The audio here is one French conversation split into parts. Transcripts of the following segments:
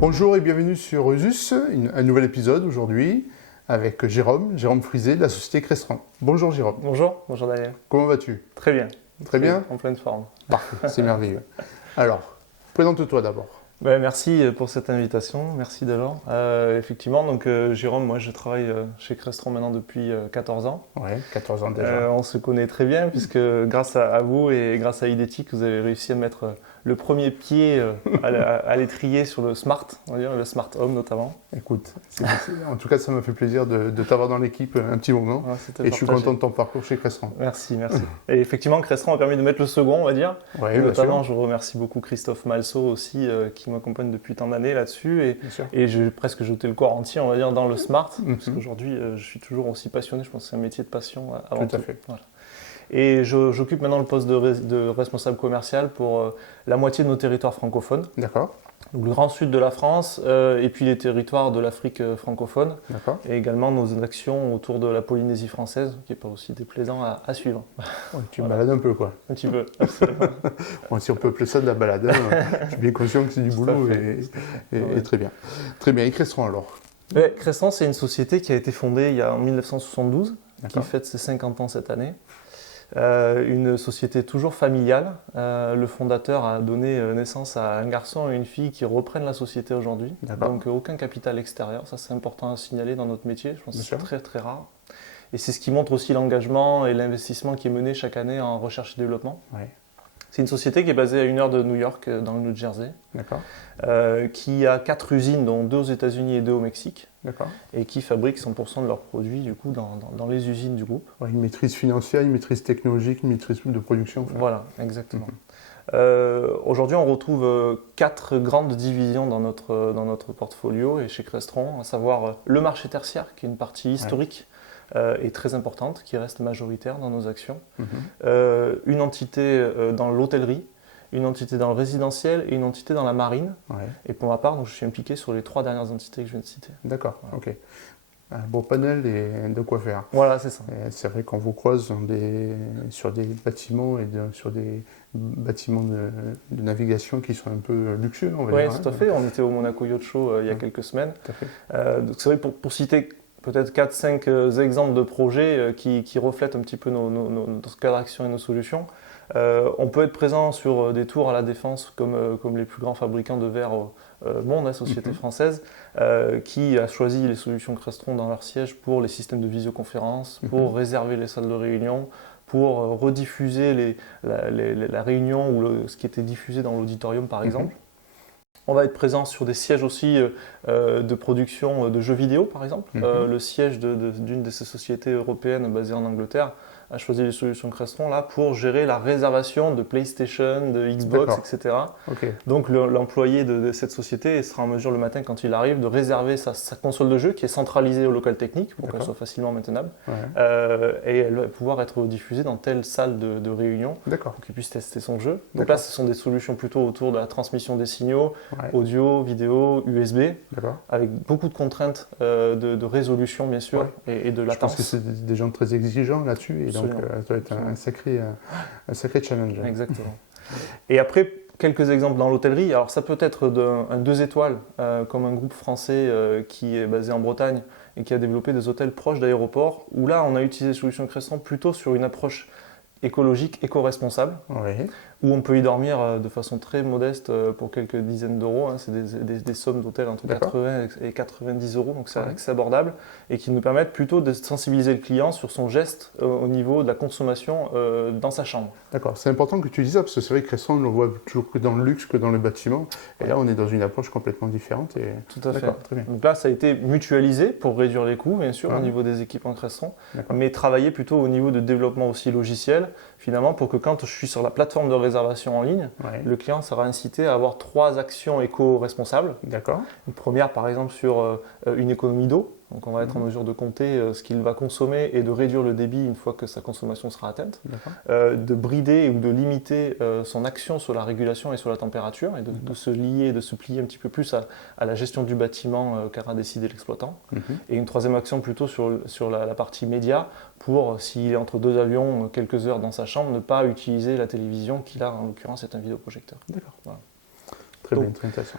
Bonjour et bienvenue sur Usus, un nouvel épisode aujourd'hui avec Jérôme Frisé de la société Crestron. Bonjour Jérôme. Bonjour Daniel. Comment vas-tu? Très bien. Très bien? En pleine forme. Parfait, c'est merveilleux. Alors, présente-toi d'abord. Merci pour cette invitation, merci Delors. Effectivement, donc Jérôme, moi je travaille chez Crestron maintenant depuis 14 ans. Ouais, 14 ans déjà. On se connaît très bien puisque grâce à vous et grâce à Idétique, vous avez réussi à mettre le premier pied à l'étrier sur le Smart, on va dire, le Smart Home notamment. Écoute, en tout cas ça m'a fait plaisir de t'avoir dans l'équipe un petit moment et je suis content de ton parcours chez Crestron. Merci. Et effectivement, Crestron a permis de mettre le second, on va dire. Ouais, notamment, je remercie beaucoup Christophe Malsaud aussi qui m'accompagne depuis tant d'années là-dessus et j'ai presque jeté le corps entier, on va dire, dans le Smart parce qu'aujourd'hui je suis toujours aussi passionné, je pense que c'est un métier de passion avant tout. Tout à fait. Voilà. Et j'occupe maintenant le poste de responsable commercial pour la moitié de nos territoires francophones. D'accord. Donc le grand sud de la France et puis les territoires de l'Afrique francophone. D'accord. Et également nos actions autour de la Polynésie française, qui n'est pas aussi déplaisant à suivre. Ouais, tu balades un peu quoi. Un petit peu, absolument. Bon, si on peut appeler ça de la balade, je suis bien conscient que c'est du boulot et très bien. Très bien, et Crestron alors? Crestron, c'est une société qui a été fondée en 1972, qui fête ses 50 ans cette année. Une société toujours familiale. Le fondateur a donné naissance à un garçon et une fille qui reprennent la société aujourd'hui. Donc aucun capital extérieur, ça c'est important à signaler dans notre métier, je pense que c'est très très rare. Et c'est ce qui montre aussi l'engagement et l'investissement qui est mené chaque année en recherche et développement. Ouais. C'est une société qui est basée à 1 heure de New York, dans le New Jersey, qui a 4 usines, dont 2 aux États-Unis et 2 au Mexique, et qui fabrique 100% de leurs produits du coup, dans les usines du groupe. Ouais, une maîtrise financière, une maîtrise technologique, une maîtrise de production. Voilà, exactement. Aujourd'hui, on retrouve 4 grandes divisions dans notre portfolio et chez Crestron, à savoir le marché tertiaire, qui est une partie historique, est très importante, qui reste majoritaire dans nos actions. Une entité dans l'hôtellerie, une entité dans le résidentiel et une entité dans la marine. Et pour ma part, donc, je suis impliqué sur les 3 dernières entités que je viens de citer. D'accord, ok. Un beau panel et de quoi faire. Voilà, c'est ça. C'est vrai qu'on vous croise sur des bâtiments et sur des bâtiments de navigation qui sont un peu luxueux, on va dire. Oui, tout à fait. On était au Monaco Yacht Show il y a quelques semaines. Tout à fait. Donc c'est vrai, pour citer peut-être 4-5 exemples de projets qui reflètent un petit peu notre cadre d'action et nos solutions. On peut être présent sur des tours à la Défense comme les plus grands fabricants de verre au monde, la société française, qui a choisi les solutions Crestron dans leur siège pour les systèmes de visioconférence, pour réserver les salles de réunion, pour rediffuser la réunion ou ce qui était diffusé dans l'auditorium par exemple. On va être présent sur des sièges aussi de production de jeux vidéo par exemple. Le siège d'une de ces sociétés européennes basées en Angleterre a choisi les solutions Crestron là pour gérer la réservation de PlayStation, de Xbox, etc. Donc l'employé de cette société sera en mesure le matin quand il arrive de réserver sa console de jeu qui est centralisée au local technique pour qu'elle soit facilement maintenable et elle va pouvoir être diffusée dans telle salle de réunion pour qu'il puisse tester son jeu. Donc là ce sont des solutions plutôt autour de la transmission des signaux, audio, vidéo, USB, avec beaucoup de contraintes de résolution bien sûr et de latence. Je pense que c'est des gens très exigeants là-dessus et donc ça doit être un sacré challenge. Exactement. Et après, quelques exemples dans l'hôtellerie. Alors ça peut être un 2 étoiles, comme un groupe français qui est basé en Bretagne et qui a développé des hôtels proches d'aéroports, où là on a utilisé les solutions Crestron plutôt sur une approche écologique, éco-responsable, où on peut y dormir de façon très modeste pour quelques dizaines d'euros. C'est des sommes d'hôtel entre 80 et 90 euros, donc c'est abordable, et qui nous permettent plutôt de sensibiliser le client sur son geste au niveau de la consommation dans sa chambre. D'accord, c'est important que tu dises ça, parce que c'est vrai que Crestron, on le voit toujours que dans le luxe, que dans le bâtiment, et là on est dans une approche complètement différente. Tout à fait. Très bien. Donc là ça a été mutualisé pour réduire les coûts, bien sûr, au niveau des équipements Crestron, mais travailler plutôt au niveau de développement aussi logiciel, finalement, pour que quand je suis sur la plateforme de réservation en ligne, le client sera incité à avoir 3 actions éco-responsables. Une première, par exemple, sur une économie d'eau. Donc on va être en mesure de compter ce qu'il va consommer et de réduire le débit une fois que sa consommation sera atteinte. De brider ou de limiter son action sur la régulation et sur la température et de se lier, de se plier un petit peu plus à la gestion du bâtiment qu'aura décidé l'exploitant. Et une troisième action plutôt sur la partie média pour, s'il est entre 2 avions, quelques heures dans sa chambre, ne pas utiliser la télévision qui là en l'occurrence est un vidéoprojecteur. D'accord. Voilà. Très bien, très intéressant.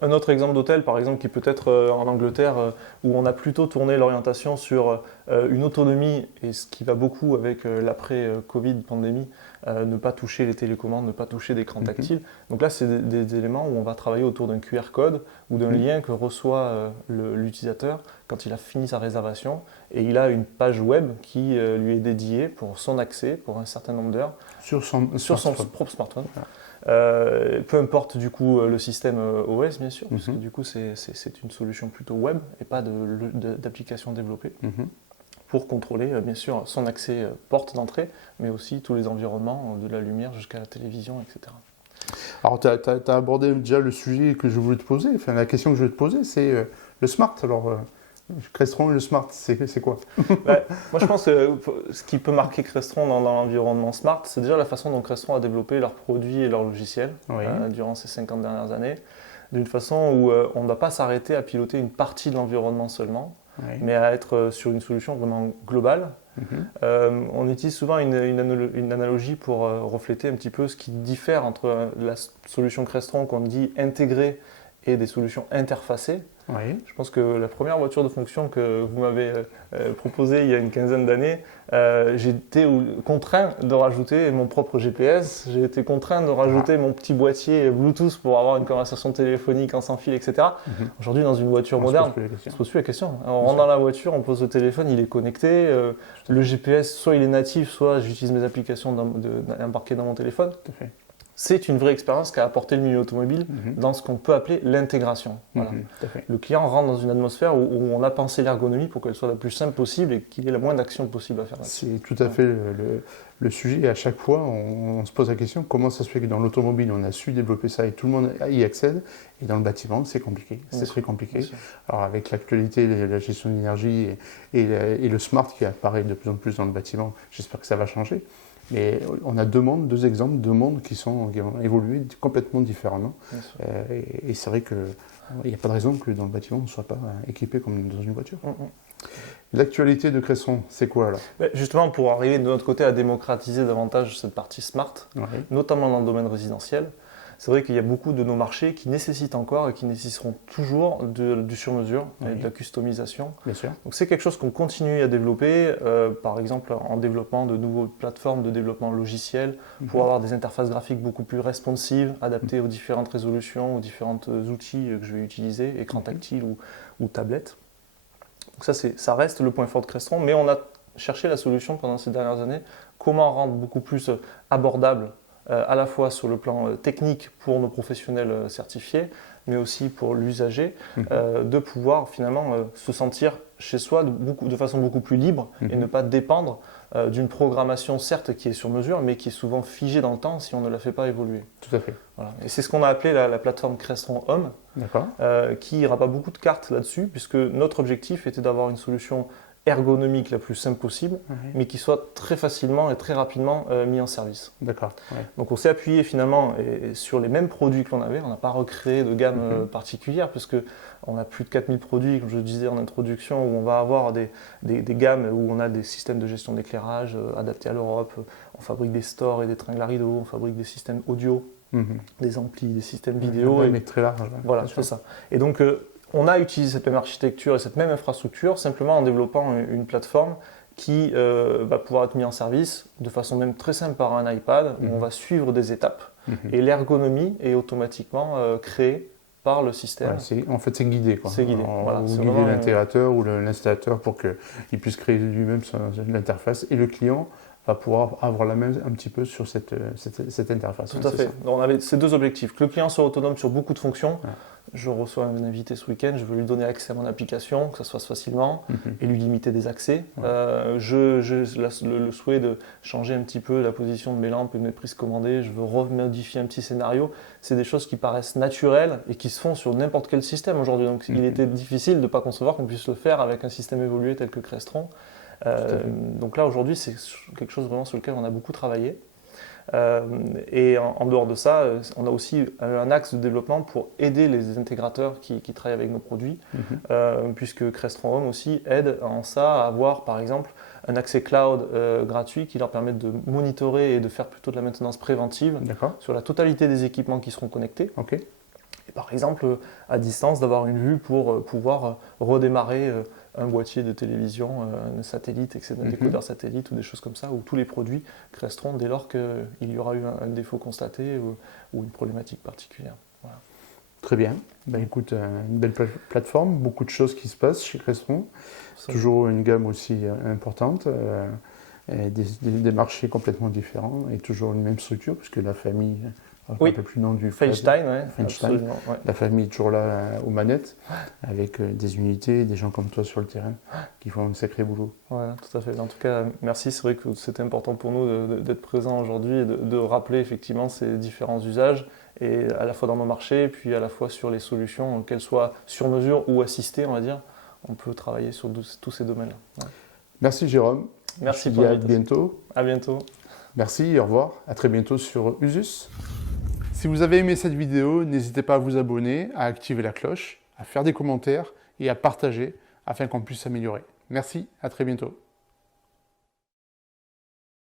Un autre exemple d'hôtel, par exemple, qui peut être en Angleterre, où on a plutôt tourné l'orientation sur une autonomie, et ce qui va beaucoup avec l'après-Covid, pandémie, ne pas toucher les télécommandes, ne pas toucher d'écran tactile. Donc là, c'est des éléments où on va travailler autour d'un QR code ou d'un lien que reçoit l'utilisateur quand il a fini sa réservation, et il a une page web qui lui est dédiée pour son accès, pour un certain nombre d'heures, sur son propre smartphone. Voilà. Peu importe du coup le système OS bien sûr, parce que du coup c'est une solution plutôt web et pas d'application développée pour contrôler bien sûr son accès porte d'entrée, mais aussi tous les environnements, de la lumière jusqu'à la télévision, etc. Alors tu as abordé déjà le sujet que je voulais te poser, enfin la question que je voulais te poser c'est le smart. Alors Crestron et le smart, c'est quoi? Moi je pense que ce qui peut marquer Crestron dans l'environnement smart, c'est déjà la façon dont Crestron a développé leurs produits et leurs logiciels durant ces 50 dernières années, d'une façon où on ne doit pas s'arrêter à piloter une partie de l'environnement seulement, mais à être sur une solution vraiment globale. On utilise souvent une analogie pour refléter un petit peu ce qui diffère entre la solution Crestron qu'on dit intégrée et des solutions interfacées. Je pense que la première voiture de fonction que vous m'avez proposée il y a une quinzaine d'années, j'ai été contraint de rajouter mon propre GPS, j'ai été contraint de rajouter mon petit boîtier Bluetooth pour avoir une conversation téléphonique en sans fil, etc. Aujourd'hui, dans une voiture moderne, on ne se pose plus la question. On rentre dans la voiture, on pose le téléphone, il est connecté. Le GPS, soit il est natif, soit j'utilise mes applications embarquées dans mon téléphone. Tout à fait. C'est une vraie expérience qu'a apporté le milieu automobile dans ce qu'on peut appeler l'intégration. Voilà. Le client rentre dans une atmosphère où on a pensé l'ergonomie pour qu'elle soit la plus simple possible et qu'il ait la moins d'actions possible à faire. C'est tout à fait le sujet. Et à chaque fois, on se pose la question, comment ça se fait que dans l'automobile, on a su développer ça et tout le monde y accède, et dans le bâtiment, c'est compliqué. C'est très compliqué. Alors avec l'actualité, la gestion de l'énergie et le smart qui apparaît de plus en plus dans le bâtiment, j'espère que ça va changer. Mais on a deux exemples de mondes qui ont évolué complètement différemment. Et c'est vrai qu'il n'y a pas de raison que dans le bâtiment, on ne soit pas équipé comme dans une voiture. L'actualité de Crestron, c'est quoi alors? Justement, pour arriver de notre côté à démocratiser davantage cette partie smart, notamment dans le domaine résidentiel, c'est vrai qu'il y a beaucoup de nos marchés qui nécessitent encore et qui nécessiteront toujours du sur-mesure et de la customisation. Bien sûr. Donc c'est quelque chose qu'on continue à développer, par exemple en développement de nouvelles plateformes de développement logiciel pour avoir des interfaces graphiques beaucoup plus responsives, adaptées aux différentes résolutions, aux différents outils que je vais utiliser, écran tactile ou tablette. Donc ça reste le point fort de Crestron, mais on a cherché la solution pendant ces dernières années, comment rendre beaucoup plus abordable à la fois sur le plan technique pour nos professionnels certifiés, mais aussi pour l'usager, de pouvoir finalement se sentir chez soi de façon beaucoup plus libre et ne pas dépendre d'une programmation certes qui est sur mesure, mais qui est souvent figée dans le temps si on ne la fait pas évoluer. Tout à fait. Voilà. Et c'est ce qu'on a appelé la plateforme Crestron Home, qui rabat beaucoup de cartes là-dessus, puisque notre objectif était d'avoir une solution ergonomique la plus simple possible, mais qui soit très facilement et très rapidement mis en service. D'accord. Donc on s'est appuyé finalement sur les mêmes produits que l'on avait, on n'a pas recréé de gamme particulière, puisque on a plus de 4000 produits, comme je le disais en introduction, où on va avoir des gammes où on a des systèmes de gestion d'éclairage adaptés à l'Europe, on fabrique des stores et des tringles à rideaux, on fabrique des systèmes audio, des amplis, des systèmes vidéo. Mais très large. Voilà, c'est ça. Et donc on a utilisé cette même architecture et cette même infrastructure simplement en développant une plateforme qui va pouvoir être mise en service de façon même très simple par un iPad où on va suivre des étapes et l'ergonomie est automatiquement créée par le système. En fait, c'est guidé. C'est guidé. Vous guidez l'intégrateur ou l'installateur pour qu'il puisse créer lui-même l'interface et le client va pouvoir avoir la main un petit peu sur cette interface. Tout à fait. Donc, on avait ces deux objectifs. Que le client soit autonome sur beaucoup de fonctions. Je reçois un invité ce week-end, je veux lui donner accès à mon application, que ça se fasse facilement, et lui limiter des accès. Le souhait de changer un petit peu la position de mes lampes et de mes prises commandées, je veux remodifier un petit scénario. C'est des choses qui paraissent naturelles et qui se font sur n'importe quel système aujourd'hui. Donc il était difficile de ne pas concevoir qu'on puisse le faire avec un système évolué tel que Crestron. Donc là aujourd'hui c'est quelque chose vraiment sur lequel on a beaucoup travaillé. Et en dehors de ça, on a aussi un axe de développement pour aider les intégrateurs qui travaillent avec nos produits, puisque Crestron Home aussi aide en ça à avoir par exemple un accès cloud gratuit qui leur permet de monitorer et de faire plutôt de la maintenance préventive sur la totalité des équipements qui seront connectés. Et par exemple, à distance, d'avoir une vue pour pouvoir redémarrer un boîtier de télévision, un satellite, etc., un décodeur satellite ou des choses comme ça, où tous les produits resteront dès lors qu'il y aura eu un défaut constaté ou une problématique particulière. Voilà. Très bien. Ben, écoute, une belle plateforme, beaucoup de choses qui se passent chez Crestron. Toujours une gamme aussi importante, et des marchés complètement différents et toujours une même structure, puisque la famille, oui. un peu plus nom du Feinstein, ouais, la famille est toujours là aux manettes, avec des unités, des gens comme toi sur le terrain qui font un sacré boulot. Voilà, tout à fait. En tout cas, merci. C'est vrai que c'était important pour nous d'être présents aujourd'hui et de rappeler effectivement ces différents usages, et à la fois dans nos marchés, puis à la fois sur les solutions, qu'elles soient sur mesure ou assistées, on va dire. On peut travailler sur tous ces domaines-là. Ouais. Merci Jérôme. Merci pour l'invitation. À bientôt. À bientôt. Merci, au revoir. À très bientôt sur Usus. Si vous avez aimé cette vidéo, n'hésitez pas à vous abonner, à activer la cloche, à faire des commentaires et à partager afin qu'on puisse s'améliorer. Merci, à très bientôt.